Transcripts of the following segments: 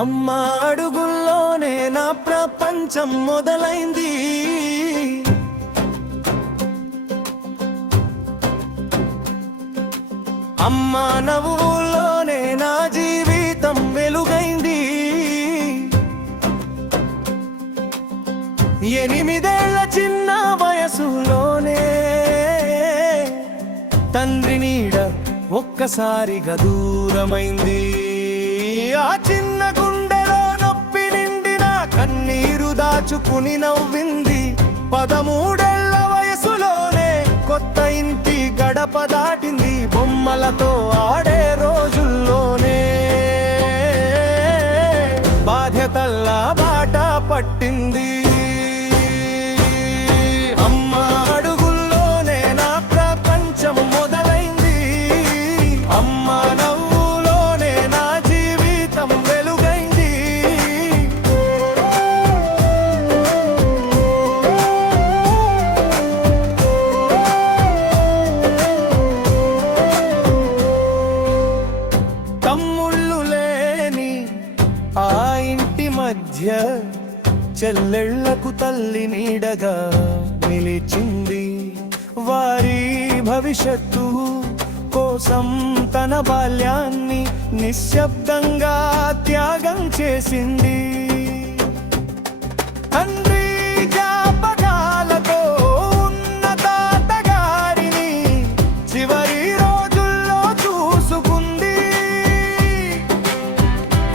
అమ్మ అడుగుల్లోనే నా ప్రపంచం మొదలైంది. అమ్మ నవ్వుల్లోనే నా జీవితం వెలుగైంది. 8 చిన్న వయసులోనే తండ్రి నీడ ఒక్కసారిగా దూరమైంది. ఆ చిన్న గుండెలో నొప్పి నిండిన కన్నీరు దాచుకుని నవ్వింది. 13 వయసులోనే కొత్త ఇంటి గడప దాటింది. బొమ్మలతో ఆడే రోజుల్లోనే బాధ్యతల్ల బాట పట్టింది. మధ్య చెల్లెళ్లకు తల్లి నీడగా నిలిచింది. వారి భవిష్యత్తు కోసం తన బాల్యాన్ని నిశ్శబ్దంగా త్యాగం చేసింది. తండ్రి జ్ఞాపకాలతో ఉన్న తాతగారిని చివరి రోజుల్లో చూసుకుంది.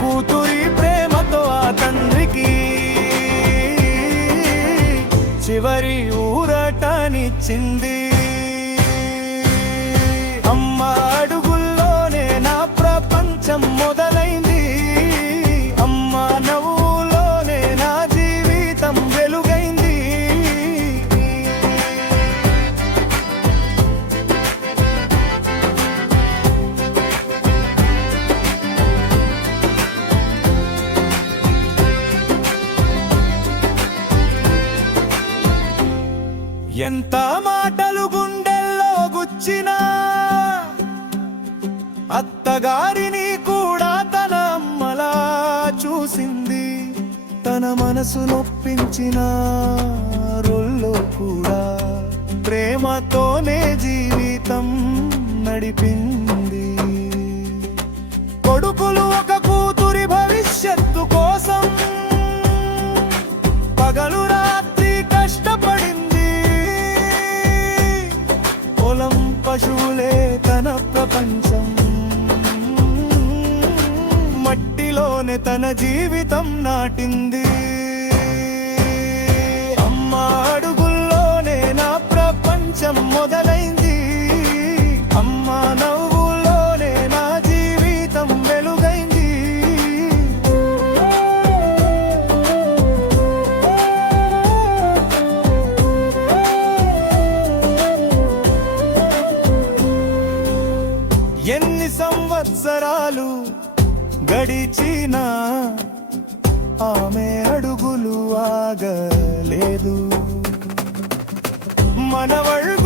కూతురి ప్రేమతో ఆ తండ్రికి చివరి ఊరటనిచ్చింది. అమ్మ అడుగుల్లోనే నా ప్రపంచం మొదలైంది. అమ్మ నవ్వులోనే నా జీవితం వెలుగైంది. ఎంత మాటలు గుండెల్లో గుచ్చినా అత్తగారిని కూడా తన అమ్మలా చూసింది. తన మనసు నొప్పించిన రోల్లో కూడా ప్రేమతోనే జీవితం నడిపింది. కొడుకులు ఒక కూతురి భవిష్యత్తు కోసం పగలు రాత్రి కష్టపడింది. పొలం పశువులే తన ప్రపంచం, మట్టిలోనే తన జీవితం నాటింది. అమ్మ అడుగుల్లోనే నా ప్రపంచం మొదలైంది. అమ్మ నవ్వులోనే నా జీవితం వెలుగైంది. ఎన్ని సంవత్సరాలు గడిచిన ఆమె అడుగులు ఆగలేదు. మనవళ్ళు